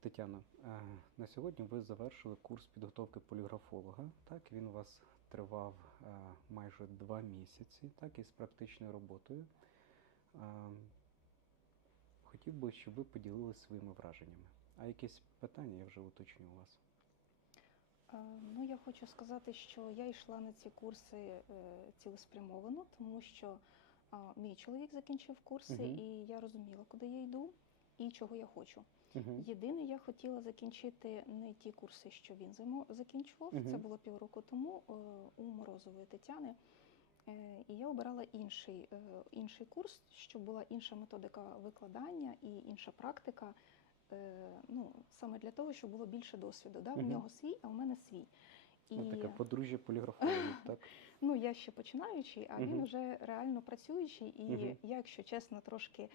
Тетяна, е, на сьогодні ви завершили курс підготовки поліграфолога. Так, він у вас тривав е, майже два місяці, так, із практичною роботою. Е, Хотів би, щоб ви поділилися своїми враженнями. А якісь питання я вже уточню у вас. Ну, я хочу сказати, що я йшла на ці курси цілеспрямовано, тому що мій чоловік закінчив курси, Мгм. і я розуміла, куди я йду і чого я хочу. Угу. Єдине, я хотіла закінчити не ті курси, що він закінчував. Мгм. Це було півроку тому е, у Морозової Тетяни. Е, І я обирала інший, е, інший курс, щоб була інша методика викладання і інша практика. Ну, саме для того, щоб було більше досвіду. Да? Мгм. нього свій, а в мене свій. І Ну, таке подружжя поліграфологів, так? ну, я ще починаючий, а він вже реально працюючий. І я, якщо чесно, трошки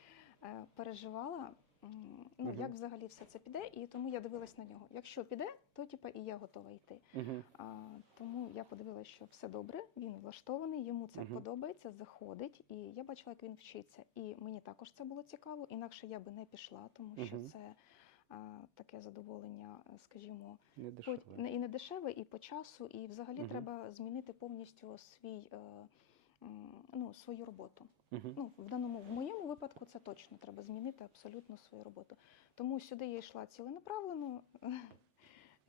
переживала, ну, Мгм. як взагалі все це піде, і тому я дивилась на нього. Якщо піде, то типа і я готова йти. Угу. А, тому я подивилася, що все добре, він влаштований, йому це Мгм. подобається, заходить, і я бачила, як він вчиться. І мені також це було цікаво, інакше я би не пішла, тому що Мгм. це а, таке задоволення, скажімо, Не по- дешеве. не- і не дешеве, і по часу, і взагалі Мгм. треба змінити повністю свій. е, Ну, свою роботу. Угу. Ну, в даному в моєму випадку це точно треба змінити абсолютно свою роботу. Тому сюди я йшла ціленаправлено.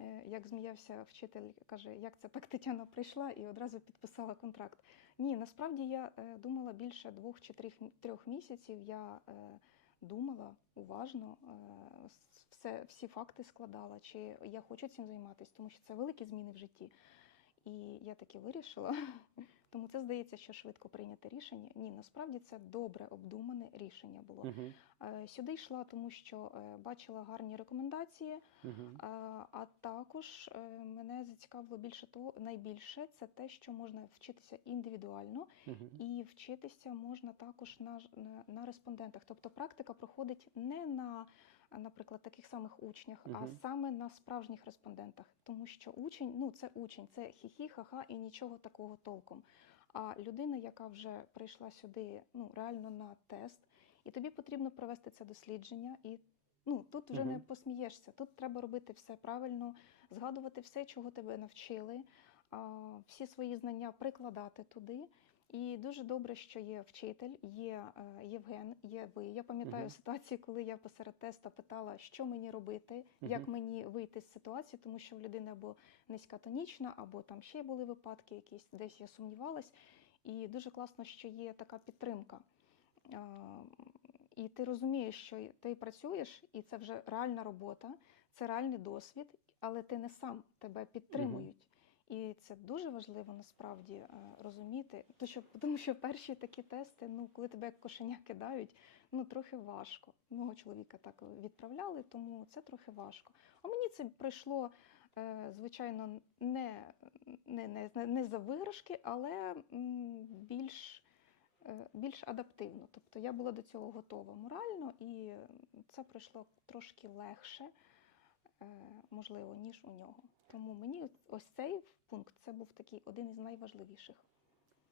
Е, Як зміявся вчитель, каже, як це так Тетяна прийшла і одразу підписала контракт. Ні, насправді я е, думала більше двох чи трьох, трьох місяців. Я е, думала уважно, все, всі факти складала, чи я хочу цим займатися, тому що це великі зміни в житті. І я таки вирішила. Тому це здається, що швидко прийняте рішення. Ні, насправді це добре обдумане рішення було. Угу. Сюди йшла, тому що е, бачила гарні рекомендації, Угу. а, а також мене зацікавило більше того, найбільше це те, що можна вчитися індивідуально, Угу. і вчитися можна також на, на, на респондентах. Тобто практика проходить не на, наприклад, таких самих учнях, а саме на справжніх респондентах. Тому що учень, ну це учень, це хі-хі, ха-ха і нічого такого толком. А людина, яка вже прийшла сюди, ну реально на тест, і тобі потрібно провести це дослідження і. Ну, тут вже не посмієшся. Тут треба робити все правильно, згадувати все, чого тебе навчили, всі свої знання прикладати туди. І дуже добре, що є вчитель, є е, Євген, є ви. Я пам'ятаю Мгм. ситуації, коли я посеред тесту питала, що мені робити, як мені вийти з ситуації, тому що в людини або низька тонічна, або там ще були випадки, якісь десь я сумнівалась. І дуже класно, що є така підтримка. А, І ти розумієш, що ти працюєш, і це вже реальна робота, це реальний досвід, але ти не сам тебе підтримують. І це дуже важливо насправді е, розуміти. То що, тому що перші такі тести, ну коли тебе як кошеня кидають, ну трохи важко. Мого чоловіка так відправляли, тому це трохи важко. А мені це пройшло, е, звичайно, не, не, не, не за виграшки, але більш е, більш адаптивно. Тобто я була до цього готова морально, і це пройшло трошки легше, можливо, ніж у нього. Тому мені ось цей пункт це був такий один із найважливіших.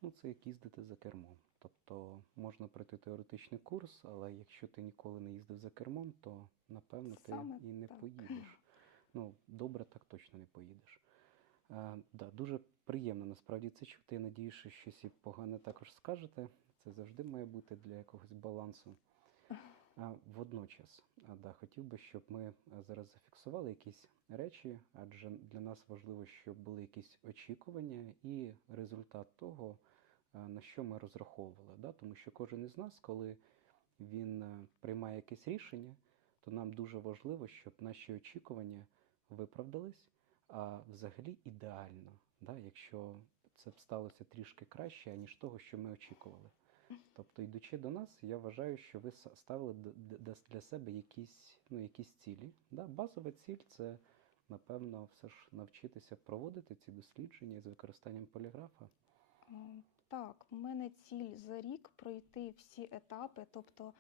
Ну, це як їздити за кермом. Тобто можна пройти теоретичний курс, але якщо ти ніколи не їздив за кермом, то напевно ти Саме і не так. поїдеш. Ну, добре, так точно не поїдеш. Е, да, дуже приємно насправді це чути. Я надію, що щось і погане також скажете. Це завжди має бути для якогось балансу. Водночас, да, хотів би, щоб ми зараз зафіксували якісь речі, адже для нас важливо, щоб були якісь очікування і результат того, на що ми розраховували. Да? Тому що кожен із нас, коли він приймає якесь рішення, то нам дуже важливо, щоб наші очікування виправдались, а взагалі ідеально, да? якщо це б сталося трішки краще, аніж того, що ми очікували. Тобто, йдучи до нас, я вважаю, що ви ставили для себе якісь, ну, якісь цілі. Да? Базова ціль це, напевно, все ж навчитися проводити ці дослідження з використанням поліграфа. Так, у мене ціль за рік пройти всі етапи, тобто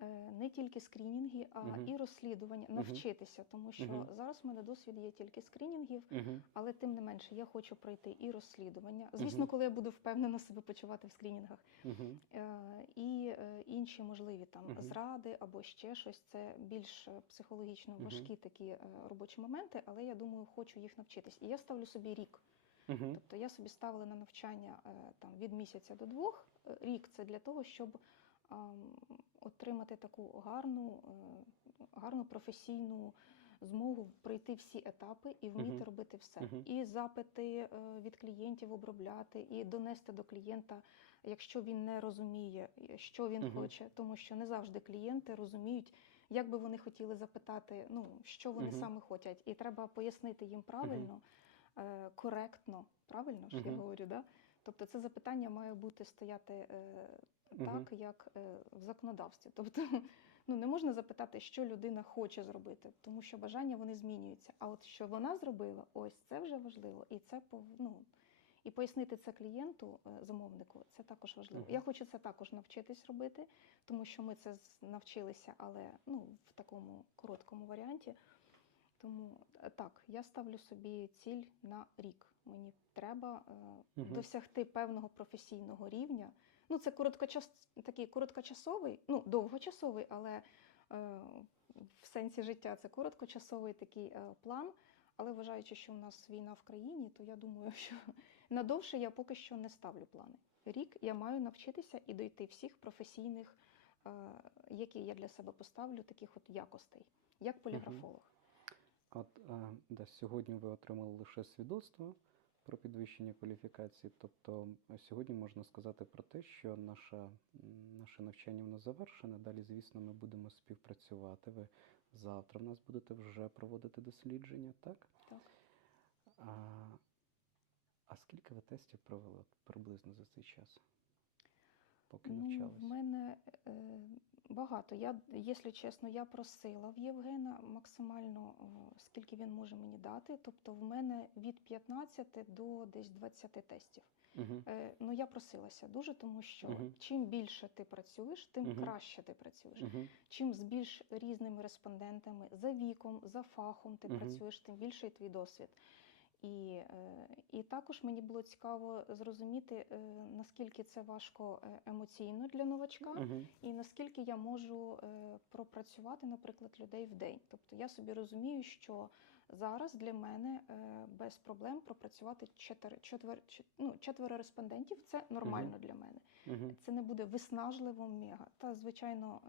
е, не тільки скринінги, а Мгм. і розслідування, навчитися, тому що Мгм. зараз в мене досвід є тільки скринінгів, Угу. але тим не менше я хочу пройти і розслідування. Звісно, Мгм. коли я буду впевнено себе почувати в скринінгах, Угу. Е, і е, інші можливі там Мгм. зради або ще щось. Це більш е, психологічно важкі такі е, робочі моменти, але я думаю, хочу їх навчитись. І я ставлю собі рік. Угу. Тобто я собі ставила на навчання е, там від місяця до двох. Рік це для того, щоб отримати таку гарну, е, гарну професійну змогу пройти всі етапи і вміти Мгм. робити все. Мгм. І запити е, від клієнтів обробляти, і донести до клієнта, якщо він не розуміє, е, що він Мгм. хоче, тому що не завжди клієнти розуміють. Як би вони хотіли запитати, ну що вони Мгм. саме хочуть, і треба пояснити їм правильно, е, коректно, правильно ж я Мгм. говорю, да? Тобто це запитання має бути стояти е, так, як е, в законодавстві. Тобто, ну не можна запитати, що людина хоче зробити, тому що бажання вони змінюються. А от що вона зробила, ось це вже важливо, і це ну, і пояснити це клієнту, е, замовнику, це також важливо. Мгм. Я хочу це також навчитись робити, тому що ми це навчилися, але ну в такому короткому варіанті. Тому е, так, я ставлю собі ціль на рік. Мені треба е, Мгм. досягти певного професійного рівня. Ну, це короткочас, такий короткочасовий, ну, довгочасовий, але е, в сенсі життя це короткочасовий такий е, план. Але вважаючи, що в нас війна в країні, то я думаю, що надовше я поки що не ставлю плани. Рік я маю навчитися і дойти всіх професійних, е, які я для себе поставлю, таких от якостей, як поліграфолог. От е, да, сьогодні ви отримали лише свідоцтво про підвищення кваліфікації. Тобто е, сьогодні можна сказати про те, що наша, наше навчання воно завершене. Далі, звісно, ми будемо співпрацювати. Ви завтра в нас будете вже проводити дослідження, так? Так. А, а скільки ви тестів провели приблизно за цей час? Поки Ну, навчались? в мене е, багато. Я, якщо чесно, я просила в Євгена максимально, скільки він може мені дати. Тобто в мене від 15 до десь 20 тестів. Угу. Е, ну я просилася дуже, тому що Мгм. чим більше ти працюєш, тим Мгм. краще ти працюєш. Угу. Чим з більш різними респондентами за віком, за фахом ти Мгм. працюєш, тим більший твій досвід. І, е, і також мені було цікаво зрозуміти, е, наскільки це важко е, емоційно для новачка, Угу. і наскільки я можу пропрацювати, наприклад, людей в день. Тобто я собі розумію, що зараз для мене без проблем пропрацювати четвер, четвер, ну, четверо респондентів це нормально для мене. Угу. Це не буде виснажливо мега. Та звичайно.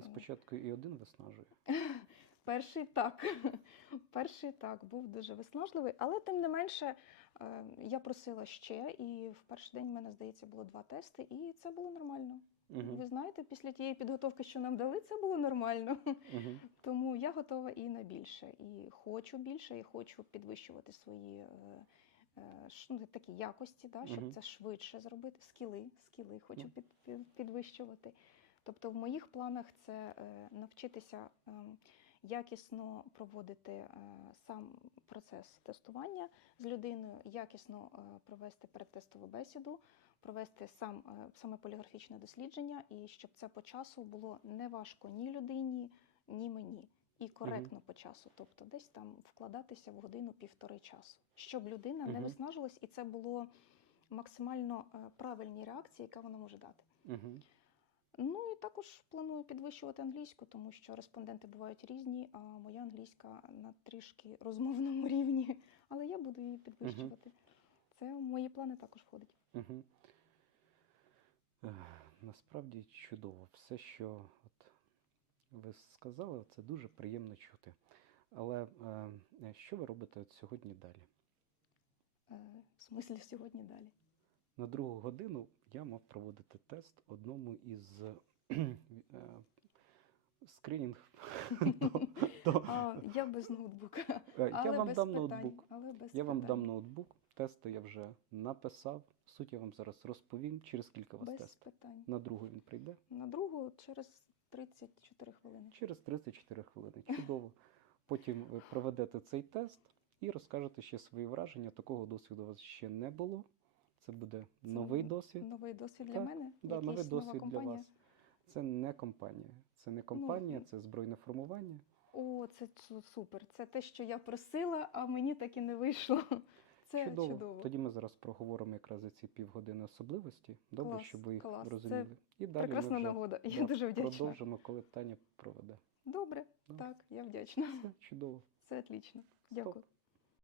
спочатку і один виснажує. Перший так. Перший так був дуже виснажливий, але тим не менше е, я просила ще, і в перший день в мене, здається, було два тести, і це було нормально. Угу. Ви знаєте, після тієї підготовки, що нам дали, це було нормально. Угу. Тому я готова і на більше, і хочу більше, і хочу підвищувати свої е, е, ну, такі якості, да, щоб Мгм. це швидше зробити. Скіли, скіли хочу під, під, підвищувати. Тобто, в моїх планах це навчитися ем, якісно проводити е, сам процес тестування з людиною, якісно е, провести передтестову бесіду, провести сам е, саме поліграфічне дослідження, і щоб це по часу було не важко ні людині, ні мені. І коректно по часу, тобто десь там вкладатися в годину-півтори часу, щоб людина не виснажилась, і це було максимально е, правильні реакції, яка вона може дати. Угу. Ну і також планую підвищувати англійську, тому що респонденти бувають різні, а моя англійська на трішки розмовному рівні, але я буду її підвищувати. Це в мої плани також входить. Угу. Насправді чудово. Все, що от ви сказали, це дуже приємно чути. Але е, що ви робите от сьогодні далі? Е, В смислі сьогодні далі. На другу годину я мав проводити тест одному із е, скринінг. до- А, я без ноутбука. Е, Я вам дам ноутбук. Я вам дам ноутбук. Тести я вже написав. Суть я вам зараз розповім, через скільки у вас тест. На другу він прийде. На другу через 34 хвилини. Через 34 хвилини. Чудово. Потім ви проведете цей тест і розкажете ще свої враження. Такого досвіду у вас ще не було. Це буде новий досвід. Новий досвід для Так, мене. Да, новий Якийсь досвід для вас. Це не компанія, Це не компанія, і- це збройне формування. О, це супер. Це те, що я просила, а мені так і не вийшло. Це чудово. чудово. Тоді ми зараз проговоримо якраз за ці півгодини особливості. Добре, Клас, щоб ви їх клас. Це розуміли. І далі Прекрасна вже нагода. Я да, дуже вдячна. продовжимо, коли Таня проведе. Добре, Ну. так, я вдячна. Все чудово. Це отлично. Стоп. Дякую.